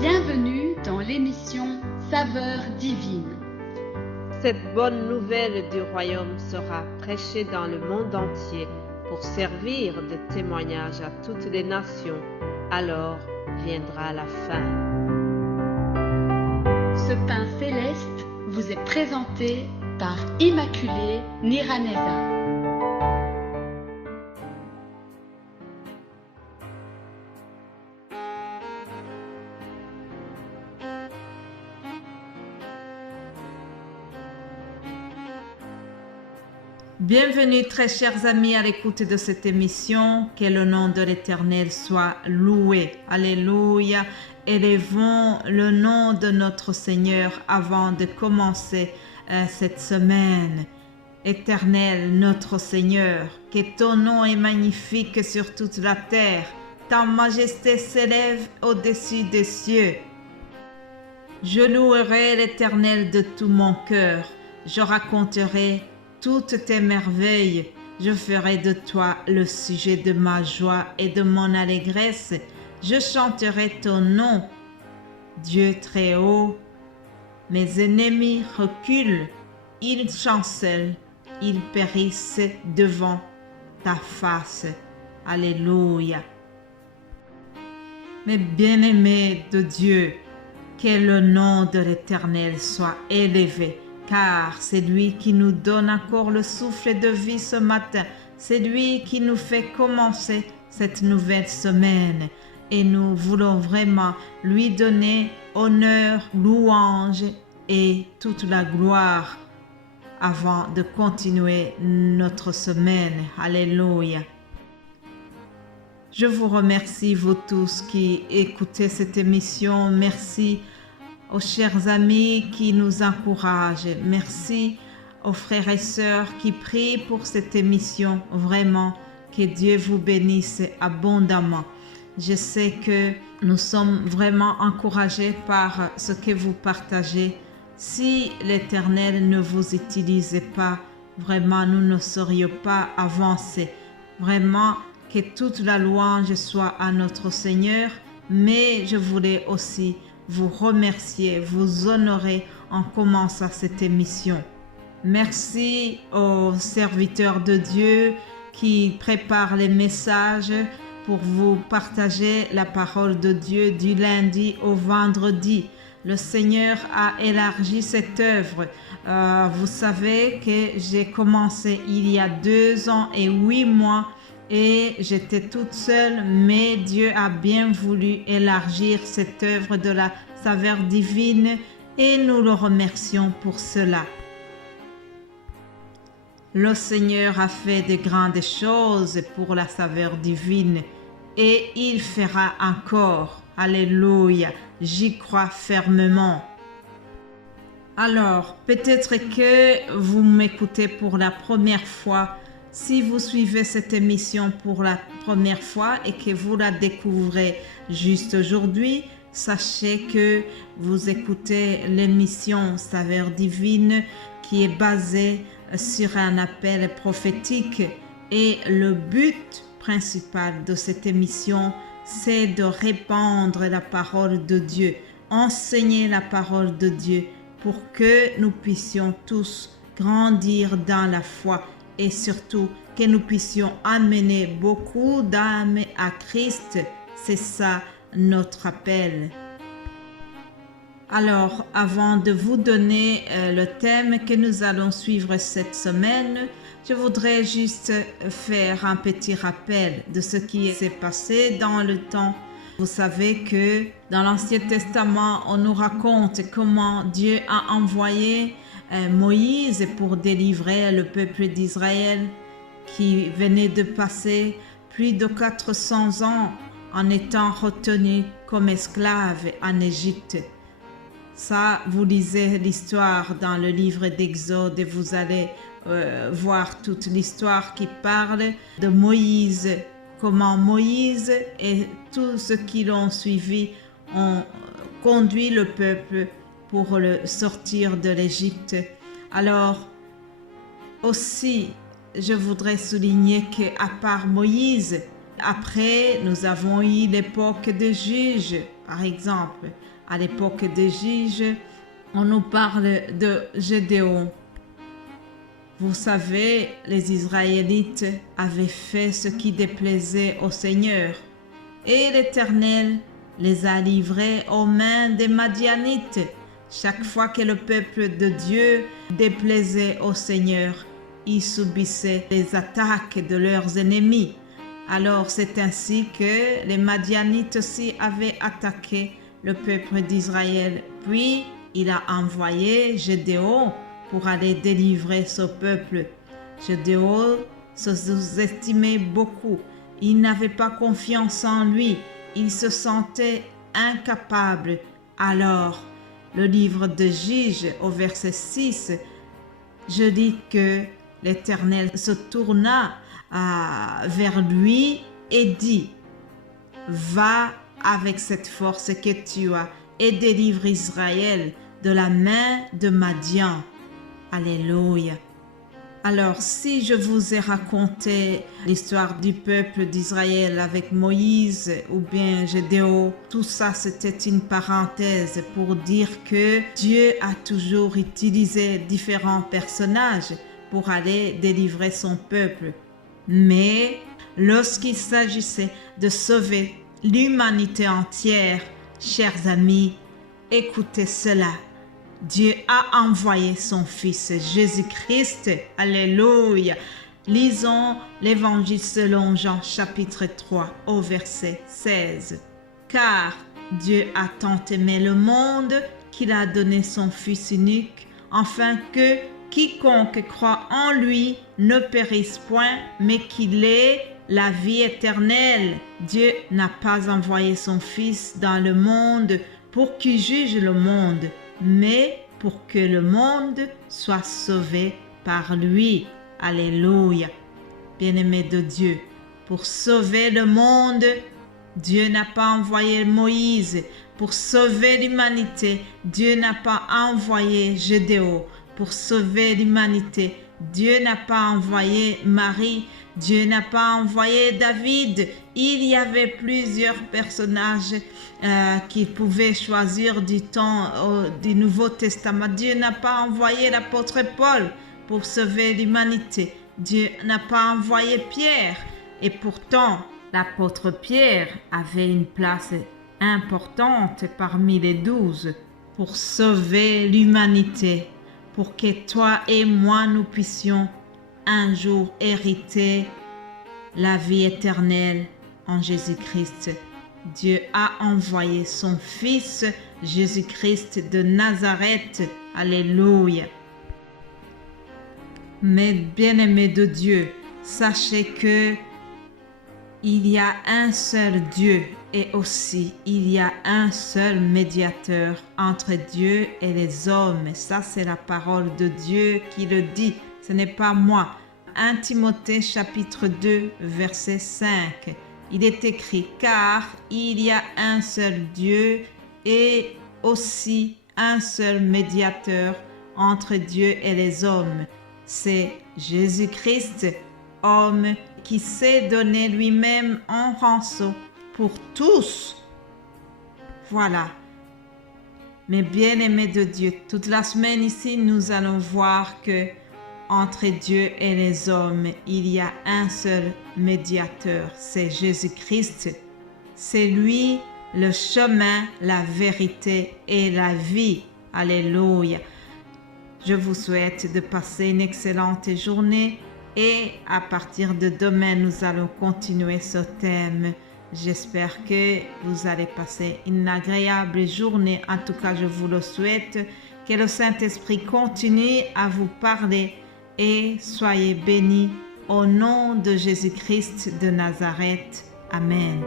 Bienvenue dans l'émission Saveurs divines. Cette bonne nouvelle du royaume sera prêchée dans le monde entier pour servir de témoignage à toutes les nations. Alors viendra la fin. Ce pain céleste vous est présenté par Immaculée Niraneza. Bienvenue très chers amis à l'écoute de cette émission, que le nom de l'Éternel soit loué. Alléluia, élevons le nom de notre Seigneur avant de commencer cette semaine. Éternel notre Seigneur, que ton nom est magnifique sur toute la terre, ta majesté s'élève au-dessus des cieux. Je louerai l'Éternel de tout mon cœur, je raconterai toutes tes merveilles, je ferai de toi le sujet de ma joie et de mon allégresse. Je chanterai ton nom, Dieu très haut. Mes ennemis reculent, ils chancellent, ils périssent devant ta face. Alléluia. Mes bien-aimés de Dieu, que le nom de l'Éternel soit élevé. Car c'est lui qui nous donne encore le souffle de vie ce matin. C'est lui qui nous fait commencer cette nouvelle semaine. Et nous voulons vraiment lui donner honneur, louange et toute la gloire avant de continuer notre semaine. Alléluia. Je vous remercie, vous tous qui écoutez cette émission. Merci aux chers amis qui nous encouragent. Merci aux frères et sœurs qui prient pour cette émission. Vraiment, que Dieu vous bénisse abondamment. Je sais que nous sommes vraiment encouragés par ce que vous partagez. Si l'Éternel ne vous utilisait pas, vraiment, nous ne serions pas avancés. Vraiment, que toute la louange soit à notre Seigneur. Mais je voulais aussi vous remercier, vous honorer en commençant cette émission. Merci aux serviteurs de Dieu qui préparent les messages pour vous partager la parole de Dieu du lundi au vendredi. Le Seigneur a élargi cette œuvre. Vous savez que j'ai commencé il y a 2 ans et 8 mois et j'étais toute seule, mais Dieu a bien voulu élargir cette œuvre de la saveur divine et nous le remercions pour cela. Le Seigneur a fait de grandes choses pour la saveur divine et il fera encore. Alléluia, j'y crois fermement. Alors, peut-être que vous m'écoutez pour la première fois. Si vous suivez cette émission pour la première fois et que vous la découvrez juste aujourd'hui, sachez que vous écoutez l'émission Saveur divine qui est basée sur un appel prophétique et le but principal de cette émission, c'est de répandre la parole de Dieu, enseigner la parole de Dieu pour que nous puissions tous grandir dans la foi et surtout que nous puissions amener beaucoup d'âmes à Christ. C'est ça notre appel. Alors, avant de vous donner le thème que nous allons suivre cette semaine, je voudrais juste faire un petit rappel de ce qui s'est passé dans le temps. Vous savez que dans l'Ancien Testament, on nous raconte comment Dieu a envoyé Moïse pour délivrer le peuple d'Israël qui venait de passer plus de 400 ans en étant retenu comme esclave en Égypte. Ça, vous lisez l'histoire dans le livre d'Exode et vous allez voir toute l'histoire qui parle de Moïse, comment Moïse et tous ceux qui l'ont suivi ont conduit le peuple pour le sortir de l'Égypte. Alors, aussi, je voudrais souligner qu'à part Moïse, après, nous avons eu l'époque des juges Par exemple, à l'époque des juges, on nous parle de Gédéon. Vous savez, les Israélites avaient fait ce qui déplaisait au Seigneur, et l'Éternel les a livrés aux mains des Madianites. Chaque fois que le peuple de Dieu déplaisait au Seigneur, ils subissaient les attaques de leurs ennemis. Alors c'est ainsi que les Madianites aussi avaient attaqué le peuple d'Israël. Puis il a envoyé Gédéon pour aller délivrer ce peuple. Gédéon se sous-estimait beaucoup. Il n'avait pas confiance en lui. Il se sentait incapable. Alors, le livre de Juges au verset 6, je dis que l'Éternel se tourna vers lui et dit: va avec cette force que tu as et délivre Israël de la main de Madian. Alléluia. Alors, si je vous ai raconté l'histoire du peuple d'Israël avec Moïse ou bien Gédéon, tout ça c'était une parenthèse pour dire que Dieu a toujours utilisé différents personnages pour aller délivrer son peuple. Mais lorsqu'il s'agissait de sauver l'humanité entière, chers amis, écoutez cela. Dieu a envoyé son Fils Jésus-Christ. Alléluia. Lisons l'Évangile selon Jean chapitre 3 au verset 16. Car Dieu a tant aimé le monde qu'il a donné son Fils unique, afin que quiconque croit en lui ne périsse point, mais qu'il ait la vie éternelle. Dieu n'a pas envoyé son Fils dans le monde pour qu'il juge le monde, mais pour que le monde soit sauvé par lui. Alléluia. Bien-aimés de Dieu, pour sauver le monde, Dieu n'a pas envoyé Moïse. Pour sauver l'humanité, Dieu n'a pas envoyé Gédéon. Pour sauver l'humanité, Dieu n'a pas envoyé Marie. Dieu n'a pas envoyé David. Il y avait plusieurs personnages qu'il pouvait choisir du temps du Nouveau Testament. Dieu n'a pas envoyé l'apôtre Paul pour sauver l'humanité. Dieu n'a pas envoyé Pierre. Et pourtant, l'apôtre Pierre avait une place importante parmi les 12 pour sauver l'humanité, pour que toi et moi nous puissions un jour hériter la vie éternelle en Jésus-Christ. Dieu a envoyé son Fils Jésus-Christ de Nazareth. Alléluia. Mes bien-aimés de Dieu, sachez que il y a un seul Dieu et aussi il y a un seul médiateur entre Dieu et les hommes. Ça, c'est la parole de Dieu qui le dit. Ce n'est pas moi. 1 Timothée chapitre 2 verset 5. Il est écrit: car il y a un seul Dieu et aussi un seul médiateur entre Dieu et les hommes. C'est Jésus-Christ, homme qui s'est donné lui-même en rançon pour tous. Voilà. Mes bien-aimés de Dieu, toute la semaine ici, nous allons voir que entre Dieu et les hommes, il y a un seul médiateur, c'est Jésus-Christ. C'est lui le chemin, la vérité et la vie. Alléluia. Je vous souhaite de passer une excellente journée et à partir de demain, nous allons continuer ce thème. J'espère que vous allez passer une agréable journée. En tout cas, je vous le souhaite. Que le Saint-Esprit continue à vous parler et soyez bénis au nom de Jésus-Christ de Nazareth. Amen.